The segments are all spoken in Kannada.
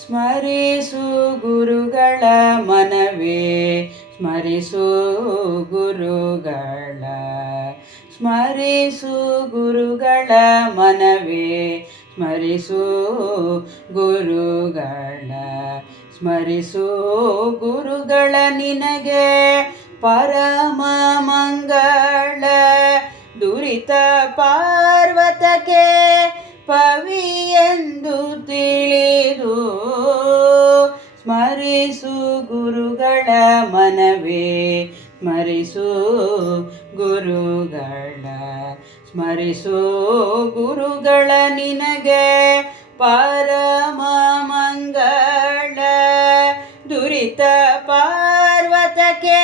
ಸ್ಮರಿಸು ಗುರುಗಳ ಮನವೇ, ಸ್ಮರಿಸು ಗುರುಗಳ ಸ್ಮರಿಸು ಗುರುಗಳ ಮನವೇ, ಸ್ಮರಿಸು ಗುರುಗಳ ಸ್ಮರಿಸು ಗುರುಗಳ ನಿನಗೆ ಪರಮ ಮಂಗಳ, ದುರಿತ ಪಾರ್ವತಕ್ಕೆ ಮನವೇ ಸ್ಮರಿಸೋ ಗುರುಗಳ ಸ್ಮರಿಸೋ ಗುರುಗಳ ನಿನಗೆ ಪರಮ ಮಂಗಳ ದುರಿತ ಪಾರ್ವತಕ್ಕೆ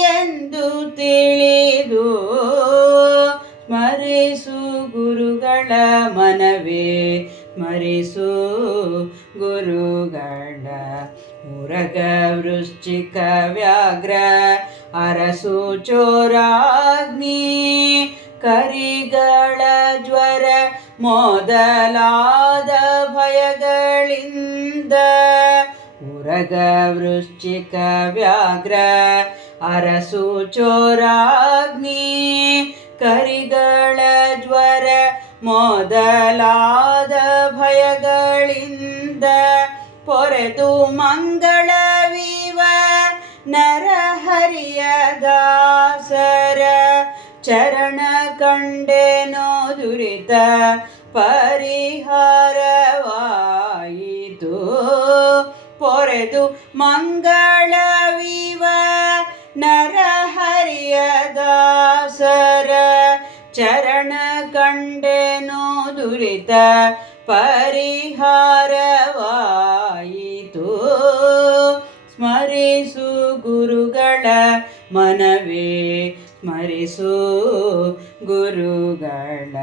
ಎಂದು ತಿಳಿದು ಸ್ಮರಿಸು ಗುರುಗಳ ಮನವೇ, ಸ್ಮರಿಸು ಗುರುಗಳ. ಮುರಗ ವೃಶ್ಚಿಕ ವ್ಯಾಘ್ರ ಅರಸು ಚೋರಾಗ್ನಿ ಕರಿಗಳ ಜ್ವರ ಮೊದಲಾದ ಭಯಗಳಿಂದ ಉರಗ ವೃಶ್ಚಿಕ ವ್ಯಾಘ್ರ ಅರಸು ಚೋರಾಗ್ನಿ ಕರಿಗಳ ಜ್ವರ ಮೊದಲಾದ ಭಯಗಳಿಂದ ಪೊರೆದು ಮಂಗಳವಿವ ನರಹರಿಯ ದಾಸರ ಚರಣ ಕಂಡೆನೋ ದುರಿತ ಪರಿಹಾರವಾಯಿತು. ಪೊರೆದು ಮಂಗಳವಿವ ನರಹರಿಯ ದಾಸರ ಚರಣ ಕಂಡೆನೋ ದುರಿತ ಪರಿಹಾರವಾಯಿತು ಸ್ಮರಿಸು ಗುರುಗಳ ಮನವೇ, ಸ್ಮರಿಸು ಗುರುಗಳ.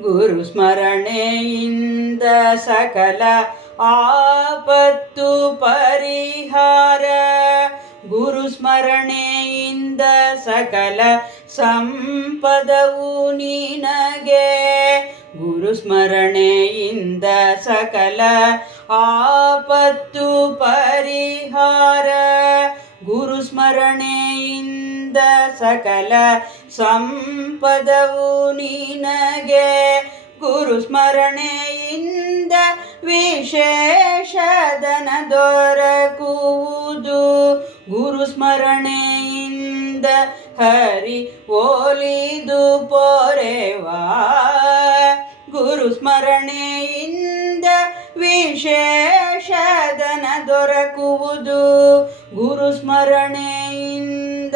ಗುರು ಸ್ಮರಣೆಯಿಂದ ಸಕಲ ಆಪತ್ತು ಪರಿಹಾರ. ಗುರು ಸ್ಮರಣೆಯಿಂದ ಸಕಲ ಸಂಪದವು ನಿನಗೆ. ಗುರು ಸ್ಮರಣೆಯಿಂದ ಸಕಲ ಆಪತ್ತು ಪರಿಹಾರ ಗುರು ಸ್ಮರಣೆಯಿಂದ ಸಕಲ ಸಂಪದವು ನಿನಗೆ. ಗುರು ಸ್ಮರಣೆಯಿಂದ ವಿಶೇಷದನ ದೊರಕುವುದು. ಗುರು ಸ್ಮರಣೆಯಿಂದ ಹರಿ ಓಲಿದು ಪೊರೆವಾ. ಗುರು ಸ್ಮರಣೆಯಿಂದ ವಿಶೇಷದನ ದೊರಕುವುದು. ಗುರು ಸ್ಮರಣೆಯಿಂದ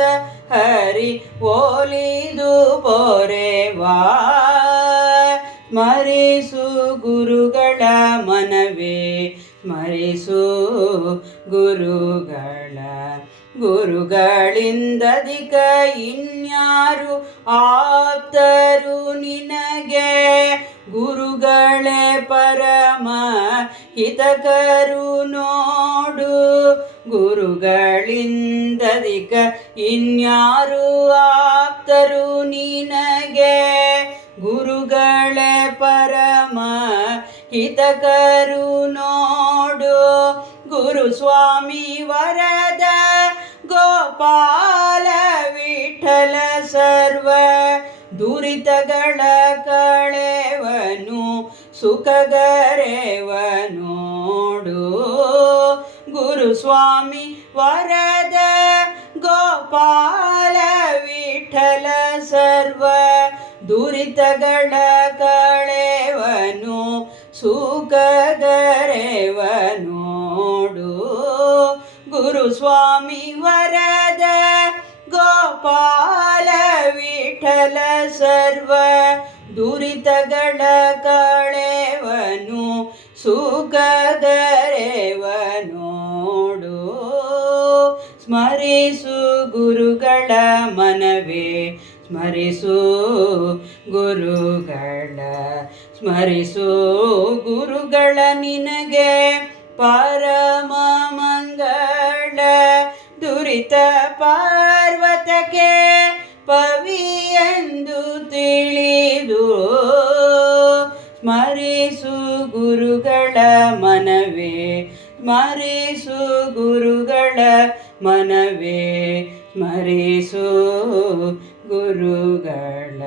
ಹರಿ ಓಲಿದು ಪೊರೆವಾ. ಸ್ಮರಿಸು ಗುರುಗಳ ಮನವೇ. ಸ್ಮರಿಸು ಗುರುಗಳ. ಗುರುಗಳಿಂದಧಿಕ ಇನ್ಯಾರು ಆಪ್ತರು ಹಿತಕರು ನೋಡು ಗುರುಗಳಿಂದಧಿಕ ಇನ್ಯಾರು ಆಪ್ತರು ನಿನಗೆ ಗುರುಗಳೇ ಪರಮ ಹಿತಕರು ನೋಡು ಗುರು ಸ್ವಾಮಿ ವರದ ಗೋಪಾಲ ವಿಠಲ ಸರ್ವ ದುರಿತಗಳ ಕಳೆವನು ಸುಖಗರೆವ ನೋಡು ಗುರು ಸ್ವಾಮಿ ವರದ ಗೋಪಾಲ ವಿಠಲ ಸರ್ವ ದುರಿತಗಳ ಕಳೆವನು ಸುಖಗರೆವ ನೋಡು ಗುರು ಸ್ವಾಮಿ ವರದ ಗೋಪಾಲ ವಿಠಲ ಸರ್ವ ದುರಿತಗಳ ಕಳೆವನು ಸುಖಗರೆವನೋಡು ಸ್ಮರಿಸು ಗುರುಗಳ ಮನವೇ, ಸ್ಮರಿಸು ಗುರುಗಳ ಸ್ಮರಿಸು ಗುರುಗಳ ನಿನಗೆ ಪರಮ ಮಂಗಳ, ದುರಿತ ಪಾರ್ವತಕ್ಕೆ ಗುರುಗಳ ಮನವೇ ಸ್ಮರಿಸು ಗುರುಗಳ ಮನವೇ ಸ್ಮರಿಸು ಗುರುಗಳ